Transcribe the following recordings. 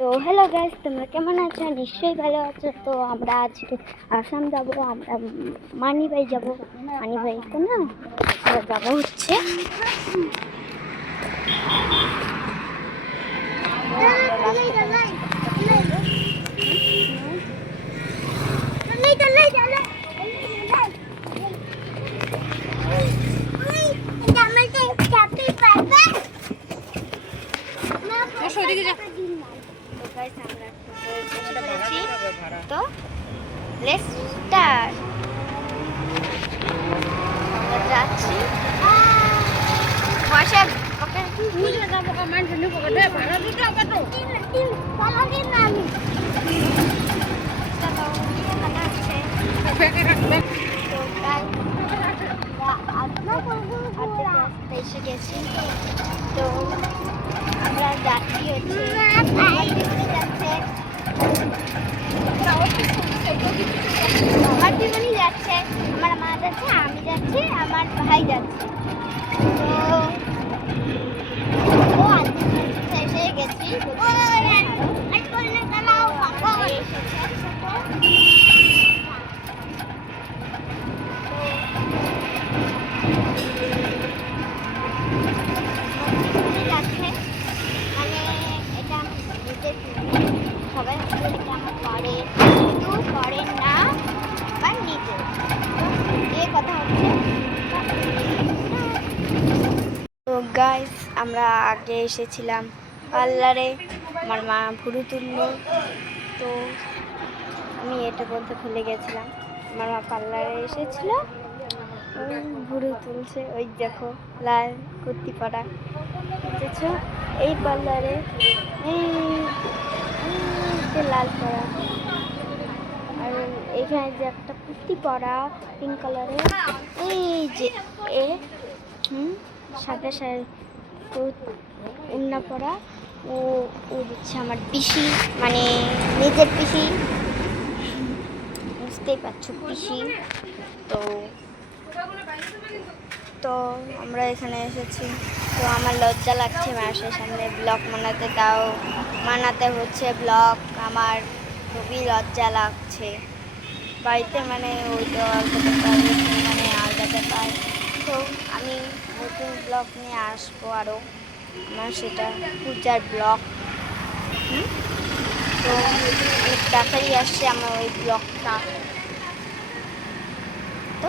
তো hello guys, তোমরা কেমন আছো? নিশ্চয়ই ভালো আছো। তো আমরা আজকে আসাম যাবো, আমরা মানিবাই যাবো। মানিবাই তো না, আমরা যাবো হচ্ছে তো লেটস স্টার্ট। আমরা যাচ্ছি বসে এসে গেছি। তো আমরা যাচ্ছি হচ্ছে যাচ্ছে আমার জীবনই যাচ্ছে, আমার মা যাচ্ছে, আমি যাচ্ছি, আমার ভাই যাচ্ছে। তো এসে গেছি। সবাই আমার করে কিন্তু করেন না বা নিজে এই কথা হচ্ছে। তো গাইস, আমরা আগে এসেছিলাম পার্লারে, আমার মা ভুরু তুললো। তো আমি এটা বলতে ভুলে গেছিলাম, আমার মা পার্লারে এসেছিল, ভুরু তুলছে। ওই দেখো লাল কুর্তি পরা, বুঝেছো? এই পার্লারে লাল পরা, আর এখানে যে একটা কুর্তি পরা পিঙ্ক কালারের, এই যে সাদা শাড়ি উন্না পরা, ও দিচ্ছে আমার পিসি, মানে নিজের পিসি, বুঝতেই পারছো, পিসি। তো তো আমরা এখানে এসেছি। তো আমার লজ্জা লাগছে মানুষের সামনে ব্লগ মানাতে হচ্ছে ব্লগ। আমার খুবই লজ্জা লাগছে। বাড়িতে মানে ওই তো মানে আলাদা ব্যাপার। তো আমি নতুন ব্লগ নিয়ে আসবো আরও, আমার সেটা পূজার ব্লগ। তো অনেক তাড়াতাড়ি আসছে আমার ওই ব্লগটা। তো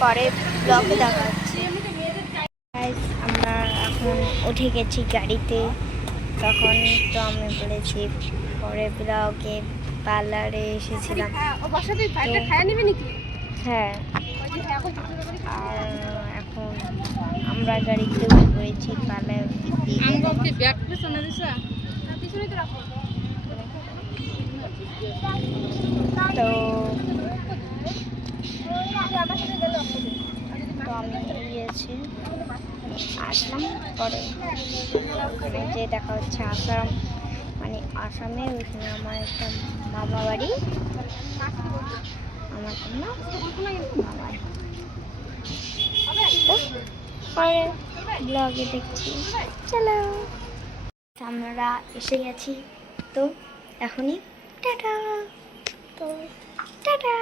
পরে ব্লগে দেখা হচ্ছে। আমরা এখন উঠে গেছি গাড়িতে। তখন তো আমি বলেছি পরে ব্লগে পার্লারে এসেছিলাম। হ্যাঁ, আর এখন আমরা গাড়িতে উঠে পড়েছি পার্লার। তো আমি গিয়েছি, আসলাম। পরে ওখানে যে দেখা হচ্ছে আসাম, মানে আসামে ওইখানে আমার একটা মামা বাড়ি, আমার মামার। তো পরে ব্লগে দেখছি। চলো, আমরা এসে গেছি। তো এখনই টাটা। তো টাটা।